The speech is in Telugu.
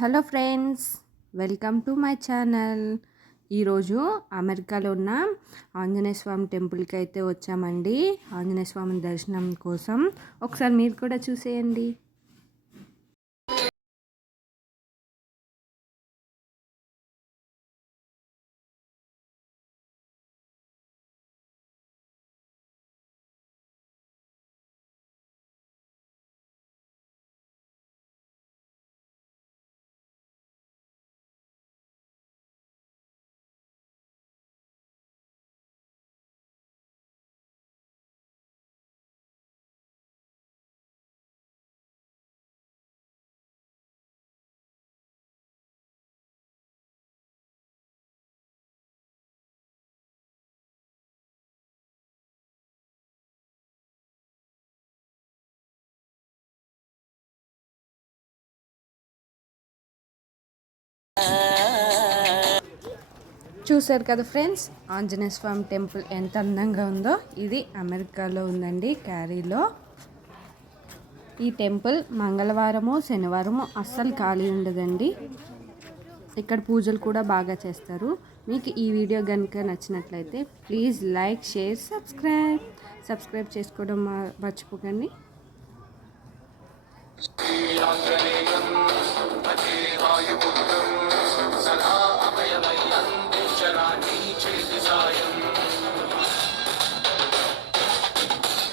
Hello friends, welcome to my channel. ఈరోజు అమెరికాలో ఉన్న ఆంజనేయ స్వామి టెంపుల్కి అయితే వచ్చామండి. ఆంజనేయ స్వామి దర్శనం కోసం ఒకసారి మీరు కూడా చూసేయండి. చూశారు కదా ఫ్రెండ్స్, ఆంజనేయ స్వామి టెంపుల్ ఎంత అందంగా ఉందో. ఇది అమెరికాలో ఉందండి, క్యారీలో. ఈ టెంపుల్ మంగళవారము శనివారము అస్సలు ఖాళీ ఉండదండి. ఇక్కడ పూజలు కూడా బాగా చేస్తారు. మీకు ఈ వీడియో కనుక నచ్చినట్లయితే ప్లీజ్ లైక్, షేర్, సబ్స్క్రైబ్ చేసుకోవడం మర్చిపోకండి. సదా అభయమయ్యందించరాని చేతి సాయం